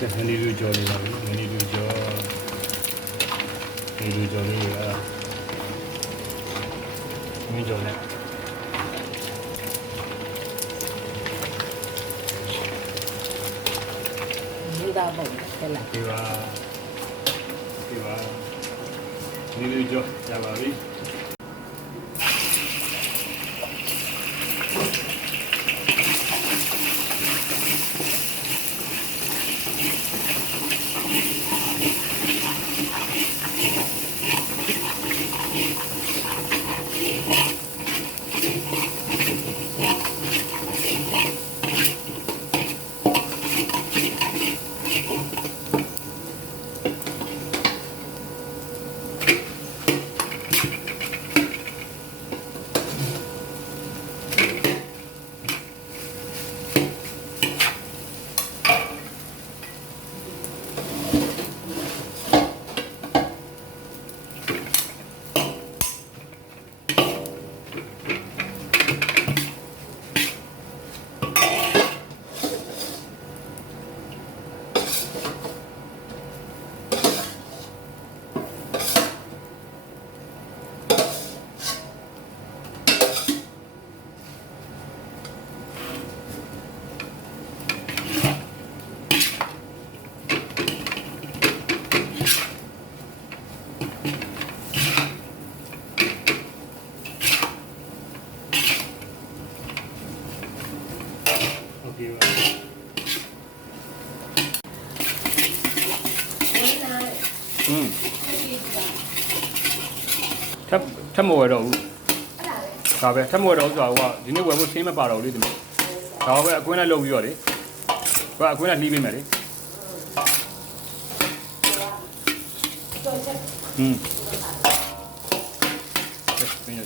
မနီလူကြော်နေပါပြီမနီလူကြော်မနီလူကြော်လေးကမင်းကြော်နဲ့မိသားပုံတက်လိုက်ဒီပါဒီပါမနီလူကြော်ရပါပြီ ထက်ထက်မဝယ်တော့ဘူးဒါပဲထက်မဝယ်တော့ဆိုတော့ဒီနေ့ဝယ်ဖို့ဆင်းမပါတော့ဘူးလေဒီမှာဒါပဲအကွင်းလိုက်လုပ်ပြီးတော့လေဟိုအကွင်းလိုက်လှီးပေးမယ်လေဟင်းဟင်း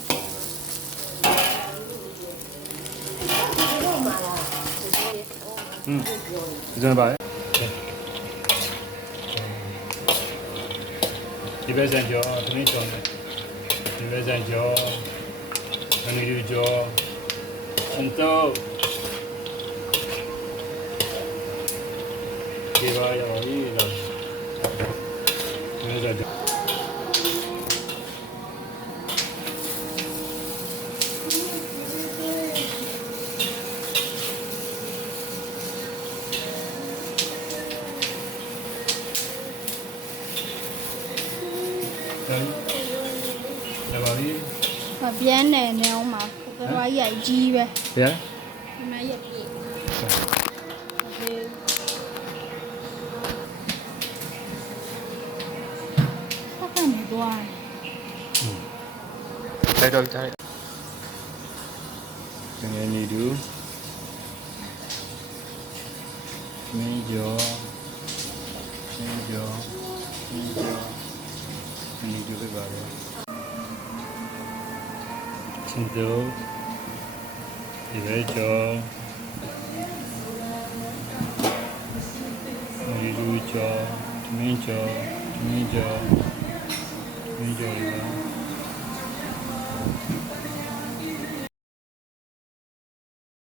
ဒီဇင်ပါလေဒီပဲစံကျော်သမင်းကျော်နဲ့ ဒီဘက်ဆန်ကြော်မနီလူကြော်စံတော့ဒီပါရောဒီတော့ဒီတော့ တယ်ပါပြီ မပြန်းတယ်နေအောင်မှာဘယ်တော့ကြီးကြီးပဲဗျာဒီမှာရက်ပြည့်ဟုတ်ကဲ့မသွားတိုက်တော့တိုက်ငယ်နေတူမင်းကျော်မင်းကျော်မင်းကျော်နေတူပဲပါတော့ စံတော့ဒီဘက်ကြော်မနီလူကြော်သမင်းကြော်သမင်းကြော်သမင်းကြော်လေးပါ